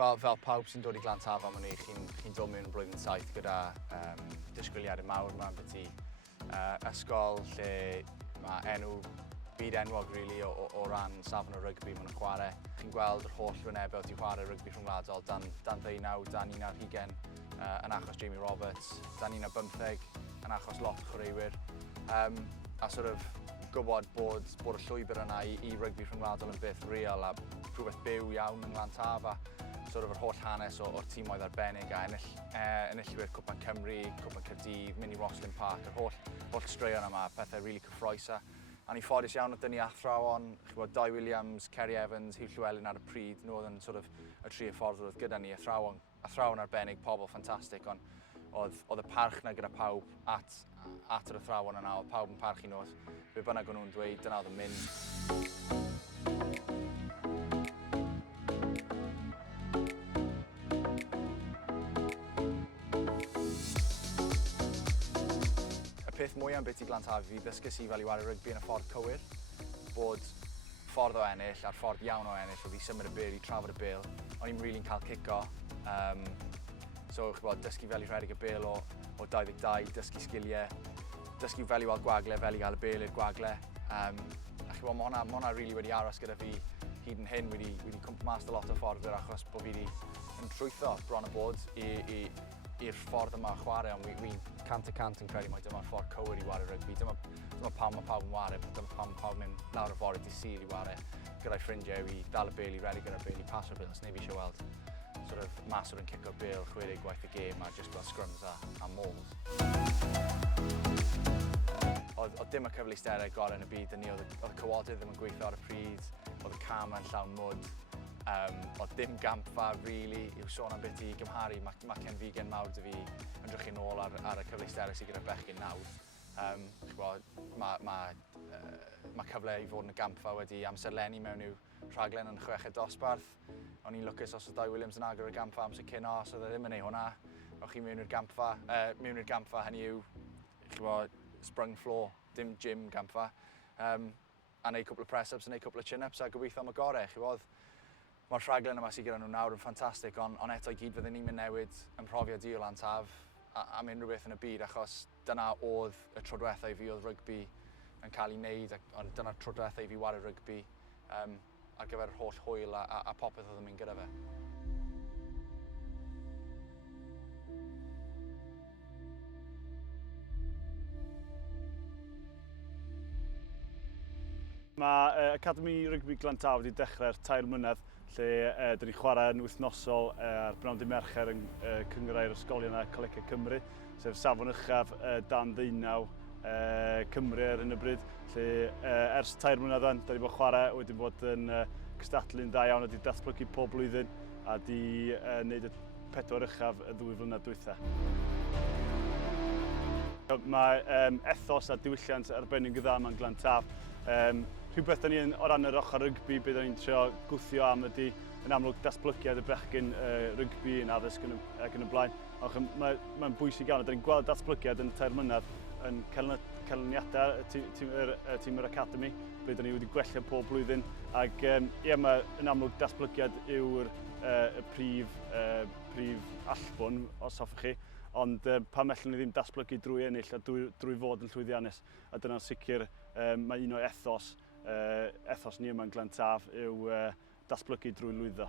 Fel pawb sy'n dod i Glantaf am hynny, chi'n dod mewn yn blwyddyn 7 gyda disgwyliadau mawr yma byti ysgol lle mae byd enwog really, o ran safon o rygbi maen nhw'n chwarae. Chi'n gweld yr holl wynebau wedi chwarae rygbi rhyngwladol dan 19, dan 20 yn achos Jamie Roberts, dan 15 yn achos lot o chwaraewyr. A sort of gwybod bod y llwybr yna i rygbi rhyngwladol yn beth real a rhywbeth byw iawn yn Glantaf a sort of yr holl hanes o'r tîmoedd arbennig a enillwyr Cwpan Cymru, Cwpan Caerdydd, mynd i Roslyn Park, yr holl straeon yma, pethau rili cyffroes. A ni'n ffodus iawn o dynnu athrawon, Dai Williams, Kerry Evans, Hugh Llewellyn ar y pryd, nhw oedd yn sort of y tri ffordd oedd gyda ni, athrawon arbennig, pobl ffantastig, ond oedd y parch na gyda pawb at yr athrawon yna, oedd pawb yn parchu nhw, be bynnag o'n nhw'n dweud, dyna oedd yn mynd. Y peth mwyaf am beth i Glantaf fi ddysgus i fel i wario rygbi yn y ffordd cywir, bod ffordd o ennill a'r ffordd iawn o ennill oedd i symud y bêl, i trafod y bêl. O'n i'n rili'n cael cico. So, dysgu fel i rhedeg y bêl o 22, dysgu sgiliau, dysgu fel i weld gwagle, fel i gael y bêl i'r gwagle. A mae hwnna rili wedi aros gyda fi hyd yn hyn, wedi cwmpa mas lot o ffordd achos bod fi wedi yn trwytho bron y bod i'r ffordd yma o chwarae, ond wi'n cant y cant yn credu mai dyma'r ffordd cywir i wario rygbi. Dyma pam mae pawb yn wario, dyma pam mae pawb yn mynd lawr y fore dydd Sul i wario gyda'i ffrindiau i ddal y bêl, i redig gyda'r bêl, i paso'r bêl, os neu fi eisiau weld sort of maswr yn cico'r bêl, 60 gwaith y gêm a just gweld scrums a mauls. Oedd dim y cyfleusterau gorau yn y byd yn ni, oedd y cywodydd ddim yn gweithio ar y pryd, oedd y cam yn llawn mwd. Oedd dim gampfa, really, i'w sôn am beth i gymharu. Mae Ken Figan mawr dy fi yn drychu nôl ar y cyfleusterau sydd gyda'r bechgyn nawr. Mae cyfle i fod yn y gampfa wedi amserlennu mewn i'w rhaglen yn 6 dosbarth. O'n i'n lwcus os oedd Dai Williams yn agor y gampfa amser cyn os, oedd e ddim yn ei hwnna. O'ch chi mewn i'r gampfa, hynny yw, sprung floor, dim gym gampfa. A neud cwpl o press-ups, a neud cwpl o chin-ups, a gobeithio am y gorau. Mae'r rhaglen yma sydd gyda nhw nawr yn ffantastig, ond eto i gyd fydden ni'n mynd newid yn profiad i o Glantaf am unrhyw beth yn y byd, achos dyna oedd y tro diwethaf i fi oedd rygbi yn cael ei wneud, ond dyna'r tro diwethaf i fi wario rygbi ar gyfer yr holl hwyl a popeth oedd yn mynd gyda fe. Mae Academi Rygbi Glantaf wedi dechrau'r 3 mlynedd lle dyn ni'n chwarae yn wythnosol ar Bnawn Dydd Mercher yn cynghorau'r ysgolion a Colega Cymru, sef safon uchaf dan 19 Cymru ar hyn o bryd, lle ers 3 mlynedd dyn ni bod chwarae wedi bod yn cystadlu'n dda iawn, wedi datblygu pob blwyddyn a wedi wneud y 4 uchaf y 2 flynedd dwytha. Mae ethos a diwylliant arbennig o dda mewn Glantaf. Rhywbeth da ni o ran yr ochr rygbi, beth da ni'n trio gwthio am ydy yn amlwg datblygiad y bechgyn rygbi yn addysg ac yn y blaen. Mae'n bwysig iawn, da ni'n gweld datblygiad yn y 4 mlynedd yn canlyniadau tîm yr Academi, ble da ni wedi gwella pob blwyddyn. Ac yn amlwg datblygiad yw'r prif allbwn, os hoffech chi. Ond pam mellwn ni ddim datblygu drwy ennill a drwy fod yn llwyddiannus. A dyna'n sicr mae un o ethos ni yma yn Glantaf yw datblygu drwy lwyddo.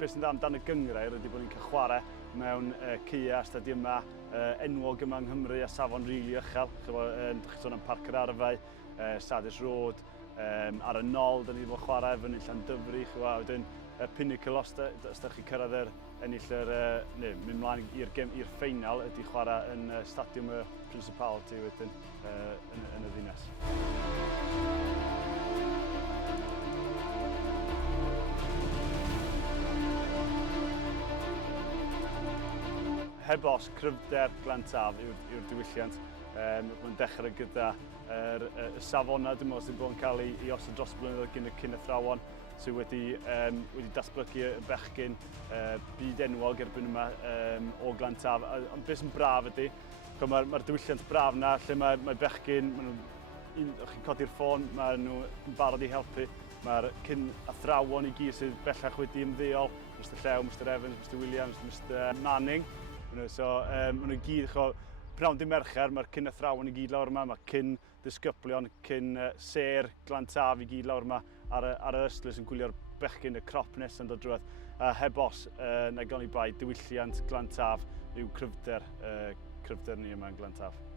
Beth sy'n dda amdano y gynghrair ydy bod ni'n cael chwarae mewn ceia stadiymau enwog yma yng Nghymru a safon rili uchel. Dwi'n sôn am Parc yr Arfau, Sadis Road, ar y nol, da ni wedi bod chwarae fyny Llandyfri, wedyn y pinnacle os da chi cyrraedd mynd mlaen i'r ffeinal ydy chwarae yn stadiwm y Principality wedyn yn y ddinas. Heb os, cryfder Glantaf yw'r diwylliant. Mae'n dechrau gyda y safona, dwi'n meddwl sydd bod yn cael ei osod dros y blynyddoedd gyn y cyn-athrawon sydd wedi datblygu y bechgyn byd enwog erbyn yma o Glantaf. Ond beth sy'n braf ydy, Mae'r diwylliant braf yna, lle mae bechgyn, chi'n codi'r ffôn, maen nhw yn barod i helpu. Mae'r athrawon i gyd sydd bellach wedi ymddeol, Mr Llew, Mr Evans, Mr Williams, Mr Manning. So, maen nhw gyd, pnawn di Mercher, mae'r athrawon i gyd lawr yma, mae disgyblion, ser, Glantaf i gyd lawr yma ar y ystlys yn gwylio'r bechgyn y crop nes yn dod drwedd. Heb os, na gael ni bai, diwylliant Glantaf yw cryfder ni yma yn Glantaf.